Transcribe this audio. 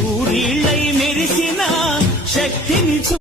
సూర్యుళ్ళై మెరిసిన శక్తిని